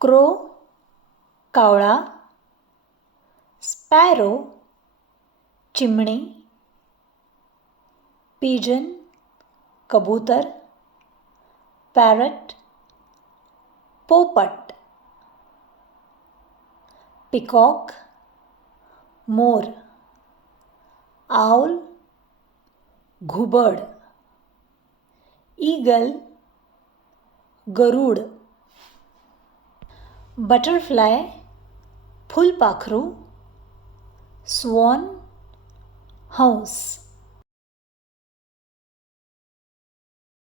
Crow कावळा, sparrow चिमणी, pigeon कबूतर, पॅरट पोपट, पिकॉक मोर, आउल घुबड, ईगल गरुड, बटरफ्लाय फुलपाखरू, स्वॉन हंस.